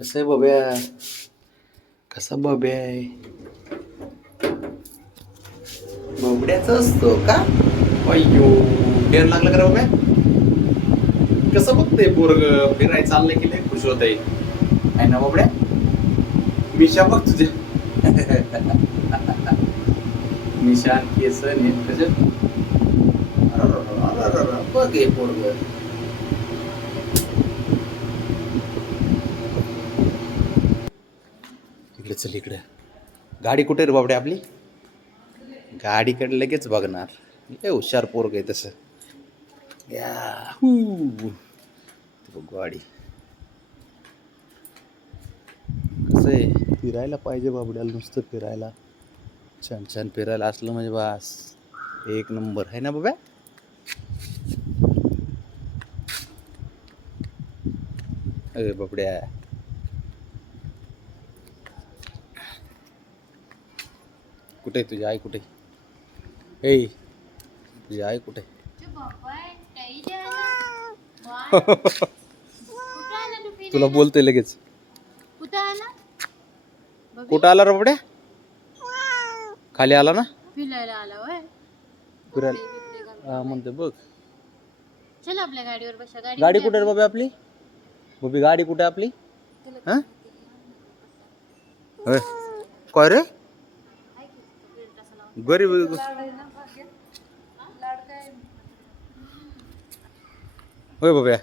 कसं आहे बाब्या कसा बाब्या आहे बाबड्याच असतो का? अय्यो डेअर लागला का बाब्या कसं बघतंय पोरग? फिरायला चाललंय की नाही खुश होत आहे ना बाबड्या? मिशा बघ तुझ्या. निशान केस नीट कसे बघ हे पोरग इकडे चल इकडे. गाडी कुठे रे बाबडे आपली? गाडीकडे लगेच बघणार. लय हुशार पोरग आहे तसं. या हू. बघ गाडी. कसं आहे. फिरायला पाहिजे बाबड्याला नुसतं फिरायला. छान छान फिरायला असलं म्हणजे बास. एक नंबर. आहे ना बाब्या? अरे बाबड्या. कुठे आहे तुझी आई कुठे? ए तुझी आई कुठे? तुला बोलतोय लगेच. कुठं आला? कुठं आला रे बाबड्या खाली आला ना? फिरायला आला होय. फिरायला म्हणते बघ. चल आपल्या गाडीवर बसा. गाडी गाडी कुठे रे बाबा आपली? बाबी गाडी कुठे आपली? हा. काय रे? गरीब होय बाब्या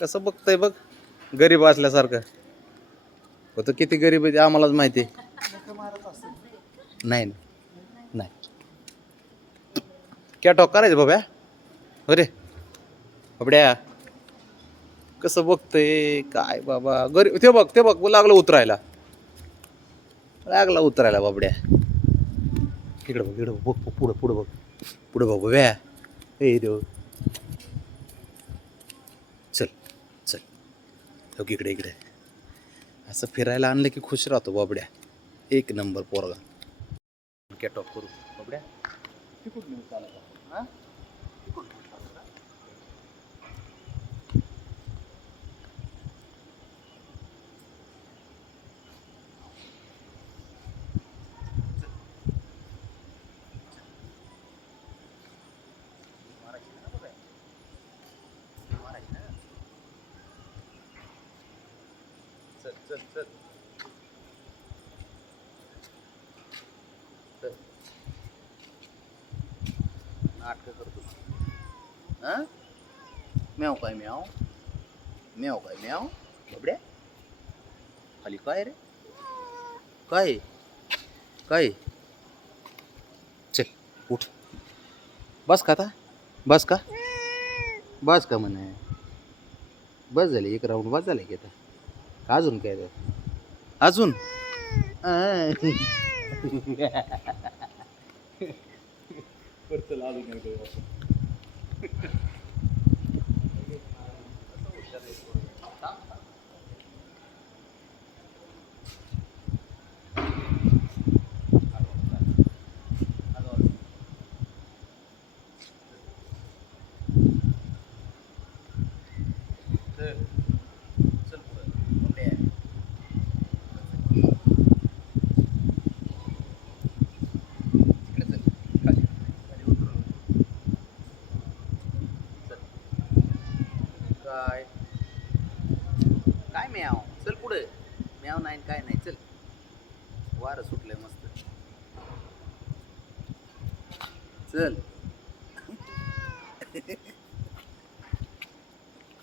कसं बघतंय बघ गरीब असल्यासारखं. होतं किती गरीब आहे ते आम्हालाच माहिती. नाही नाही. नाही. क्या टॉक करायचं बाब्या अरे बाबड्या कसं बघतंय काय बाबा गरीब ते बघ ते बघ लागलं उतरायला. लागला उतरायला बाबड्या. इकडं बघ इकडं बघ बघ, पुढं पुढं बघ. पुढं बघ बाब्या ए देव. चल चल. हो इकडे इकडे. असं फिरायला आणलं की खुश राहतो बाबड्या. एक नंबर पोरगा. कॅट ऑफ करू बाबड्या. तिकडून नेऊ चालायला हा नेऊ चालायला मारायची ना बाबा मारायची ना चल चल. चल. करतो. हा? म्याव काय म्याव? म्याव काय म्याव? बाबड्या? खाली काय रे? काय? काय? चल उठ. बस का आता? बस का? बस का म्हणे? बस झाली एक राऊंड बस झाले की आता. अजून काय रे? अजून? चल चल पुढं. बाबड्या. तिकडे चल. खाली. खाली उतरू. चल. काय काय म्याव चल पुढे. म्याव नाही काय नाही चल. वारं सुटलंय मस्त. चल.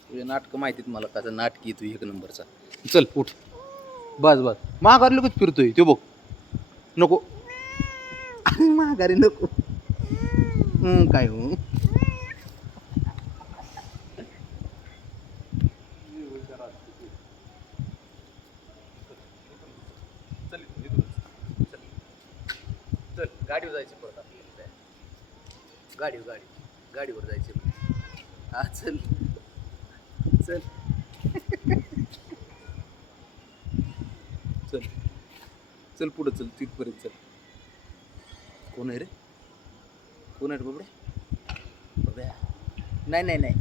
तुझे नाटकं माहितीत मला का नाटकी तू एक नंबरचा. चल उठ. बस बस. माघारी लगेच फिरतोय तो बघ. नको. माघारी नको. काय हो चल इथून, इथून. चल. चल गाडीवर जायचं परत आपल्याला गाडीवर गाडी गाडीवर जायचे हा चल. चल. चल. चल पुढं चल तिथपर्यंत चल. कोण आहे रे? कोण आहे रे बाबड्या? बाब्या नाही नाही नाही.